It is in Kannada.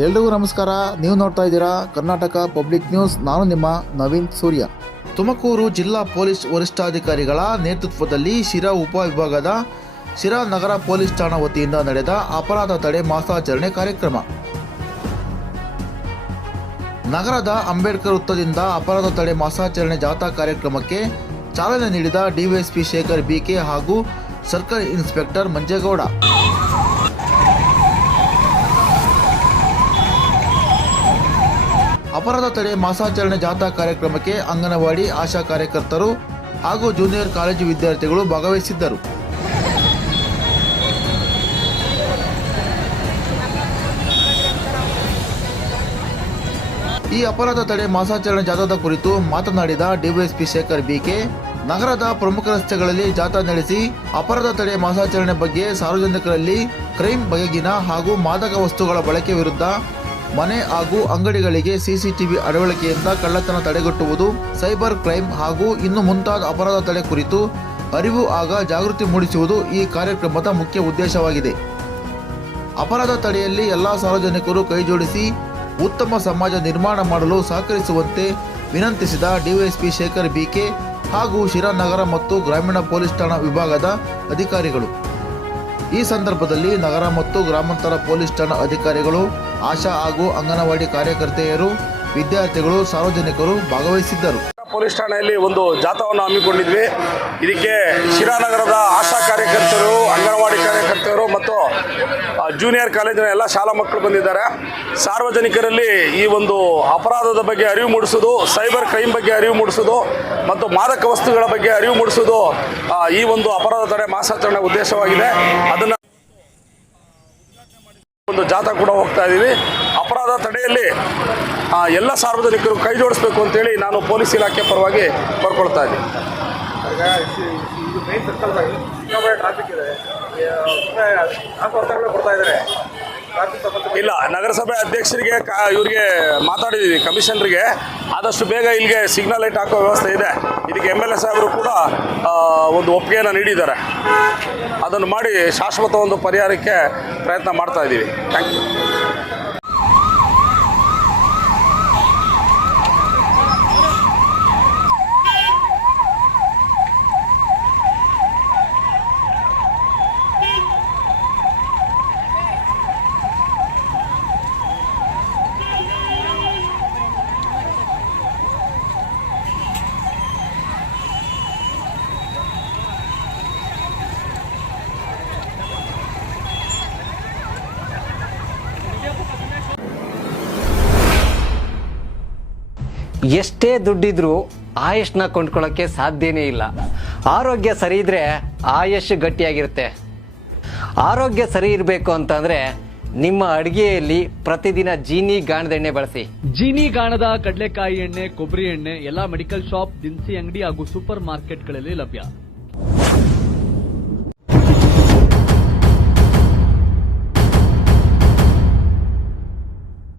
ಎಲ್ರಿಗೂ ನಮಸ್ಕಾರ. ನೀವು ನೋಡ್ತಾ ಇದ್ದೀರಾ ಕರ್ನಾಟಕ ಪಬ್ಲಿಕ್ ನ್ಯೂಸ್. ನಾನು ನಿಮ್ಮ ನವೀನ್ ಸೂರ್ಯ. ತುಮಕೂರು ಜಿಲ್ಲಾ ಪೊಲೀಸ್ ವರಿಷ್ಠಾಧಿಕಾರಿಗಳ ನೇತೃತ್ವದಲ್ಲಿ ಶಿರಾ ಉಪವಿಭಾಗದ ಶಿರಾ ನಗರ ಪೊಲೀಸ್ ಠಾಣಾ ವತಿಯಿಂದ ನಡೆದ ಅಪರಾಧ ತಡೆ ಮಾಸಾಚರಣೆ ಕಾರ್ಯಕ್ರಮ. ನಗರದ ಅಂಬೇಡ್ಕರ್ ವೃತ್ತದಿಂದ ಅಪರಾಧ ತಡೆ ಮಾಸಾಚರಣೆ ಜಾಥಾ ಕಾರ್ಯಕ್ರಮಕ್ಕೆ ಚಾಲನೆ ನೀಡಿದ ಡಿವೈಎಸ್ಪಿ ಶೇಖರ್ ಬಿಕೆ ಹಾಗೂ ಸರ್ಕಲ್ ಇನ್ಸ್ಪೆಕ್ಟರ್ ಮಂಜೇಗೌಡ. ಅಪರಾಧ ತಡೆ ಮಾಸಾಚರಣೆ ಜಾಥಾ ಕಾರ್ಯಕ್ರಮಕ್ಕೆ ಅಂಗನವಾಡಿ ಆಶಾ ಕಾರ್ಯಕರ್ತರು ಹಾಗೂ ಜೂನಿಯರ್ ಕಾಲೇಜು ವಿದ್ಯಾರ್ಥಿಗಳು ಭಾಗವಹಿಸಿದ್ದರು. ಈ ಅಪರಾಧ ತಡೆ ಮಾಸಾಚರಣೆ ಜಾಥಾದ ಕುರಿತು ಮಾತನಾಡಿದ ಡಿವೈಎಸ್ಪಿ ಶೇಖರ್ ಬಿಕೆ, ನಗರದ ಪ್ರಮುಖ ರಸ್ತೆಗಳಲ್ಲಿ ಜಾಥಾ ನಡೆಸಿ ಅಪರಾಧ ತಡೆ ಮಾಸಾಚರಣೆ ಬಗ್ಗೆ ಸಾರ್ವಜನಿಕರಲ್ಲಿ ಕ್ರೈಮ್ ಬಗೆಗಿನ ಹಾಗೂ ಮಾದಕ ವಸ್ತುಗಳ ಬಳಕೆ ವಿರುದ್ಧ ಮನೆ ಹಾಗೂ ಅಂಗಡಿಗಳಿಗೆ ಸಿಸಿಟಿವಿ ಅಳವಡಿಕೆಯಿಂದ ಕಳ್ಳತನ ತಡೆಗಟ್ಟುವುದು, ಸೈಬರ್ ಕ್ರೈಮ್ ಹಾಗೂ ಇನ್ನು ಮುಂತಾದ ಅಪರಾಧ ತಡೆ ಕುರಿತು ಅರಿವು ಹಾಗೂ ಜಾಗೃತಿ ಮೂಡಿಸುವುದು ಈ ಕಾರ್ಯಕ್ರಮದ ಮುಖ್ಯ ಉದ್ದೇಶವಾಗಿದೆ. ಅಪರಾಧ ತಡೆಯಲ್ಲಿ ಎಲ್ಲ ಸಾರ್ವಜನಿಕರು ಕೈಜೋಡಿಸಿ ಉತ್ತಮ ಸಮಾಜ ನಿರ್ಮಾಣ ಮಾಡಲು ಸಹಕರಿಸುವಂತೆ ವಿನಂತಿಸಿದ ಡಿವೈಎಸ್ಪಿ ಶೇಖರ್ ಬಿಕೆ ಹಾಗೂ ಶಿರಾ ನಗರ ಮತ್ತು ಗ್ರಾಮೀಣ ಪೊಲೀಸ್ ಠಾಣಾ ವಿಭಾಗದ ಅಧಿಕಾರಿಗಳು. ಈ ಸಂದರ್ಭದಲ್ಲಿ ನಗರ ಮತ್ತು ಗ್ರಾಮಾಂತರ ಪೊಲೀಸ್ ಠಾಣಾ ಅಧಿಕಾರಿಗಳು, ಆಶಾ ಹಾಗೂ ಅಂಗನವಾಡಿ ಕಾರ್ಯಕರ್ತೆಯರು, ವಿದ್ಯಾರ್ಥಿಗಳು, ಸಾರ್ವಜನಿಕರು ಭಾಗವಹಿಸಿದ್ದರು. ಪೊಲೀಸ್ ಠಾಣೆಯಲ್ಲಿ ಒಂದು ಜಾಥಾವನ್ನು ಹಮ್ಮಿಕೊಂಡಿದ್ವಿ. ಇದಕ್ಕೆ ಶಿರಾ ನಗರದ ಆಶಾ ಕಾರ್ಯಕರ್ತರು, ಅಂಗನವಾಡಿ ಕಾರ್ಯಕರ್ತರು ಮತ್ತು ಜೂನಿಯರ್ ಕಾಲೇಜಿನ ಎಲ್ಲ ಶಾಲಾ ಮಕ್ಕಳು ಬಂದಿದ್ದಾರೆ. ಸಾರ್ವಜನಿಕರಲ್ಲಿ ಈ ಒಂದು ಅಪರಾಧದ ಬಗ್ಗೆ ಅರಿವು ಮೂಡಿಸೋದು, ಸೈಬರ್ ಕ್ರೈಮ್ ಬಗ್ಗೆ ಅರಿವು ಮೂಡಿಸೋದು ಮತ್ತು ಮಾದಕ ವಸ್ತುಗಳ ಬಗ್ಗೆ ಅರಿವು ಮೂಡಿಸೋದು ಈ ಒಂದು ಅಪರಾಧ ತಡೆ ಮಾಸಾಚರಣೆ ಉದ್ದೇಶವಾಗಿದೆ. ಅದನ್ನು ಒಂದು ಜಾಥಾ ಕೂಡ ಹೋಗ್ತಾ ಇದ್ದೀವಿ. ಅಪರಾಧ ತಡೆಯಲ್ಲಿ ಎಲ್ಲ ಸಾರ್ವಜನಿಕರು ಕೈ ಜೋಡಿಸಬೇಕು ಅಂತೇಳಿ ನಾನು ಪೊಲೀಸ್ ಇಲಾಖೆ ಪರವಾಗಿ ಬರ್ಕೊಳ್ತಾ ಇದ್ದೀನಿ. ಇಲ್ಲ, ನಗರಸಭೆ ಅಧ್ಯಕ್ಷರಿಗೆ ಇವರಿಗೆ ಮಾತಾಡಿದ್ದೀವಿ, ಕಮಿಷನರಿಗೆ. ಆದಷ್ಟು ಬೇಗ ಇಲ್ಲಿಗೆ ಸಿಗ್ನಲ್ ಲೈಟ್ ಹಾಕೋ ವ್ಯವಸ್ಥೆ ಇದೆ. ಇದಕ್ಕೆ MLA ಸಾಹೇಬರು ಕೂಡ ಒಂದು ಒಪ್ಪಿಗೆಯನ್ನು ನೀಡಿದ್ದಾರೆ. ಅದನ್ನು ಮಾಡಿ ಶಾಶ್ವತ ಒಂದು ಪರಿಹಾರಕ್ಕೆ ಪ್ರಯತ್ನ ಮಾಡ್ತಾ ಇದ್ದೀವಿ. Thank you. ಎಷ್ಟೇ ದುಡ್ಡಿದ್ರೂ ಆಯುಷ್ನ ಕೊಂಡ್ಕೊಳ್ಳೋಕ್ಕೆ ಸಾಧ್ಯನೇ ಇಲ್ಲ. ಆರೋಗ್ಯ ಸರಿ ಇದ್ರೆ ಆಯುಷ್ ಗಟ್ಟಿಯಾಗಿರುತ್ತೆ. ಆರೋಗ್ಯ ಸರಿ ಇರಬೇಕು ಅಂತಂದ್ರೆ ನಿಮ್ಮ ಅಡುಗೆಯಲ್ಲಿ ಪ್ರತಿದಿನ ಜೀನಿ ಗಾಣದ ಎಣ್ಣೆ ಬಳಸಿ. ಜೀನಿ ಗಾಣದ ಕಡಲೆಕಾಯಿ ಎಣ್ಣೆ, ಕೊಬ್ಬರಿ ಎಣ್ಣೆ ಎಲ್ಲ ಮೆಡಿಕಲ್ ಶಾಪ್, ದಿನಸಿ ಅಂಗಡಿ ಹಾಗೂ ಸೂಪರ್ ಮಾರ್ಕೆಟ್ಗಳಲ್ಲಿ ಲಭ್ಯ.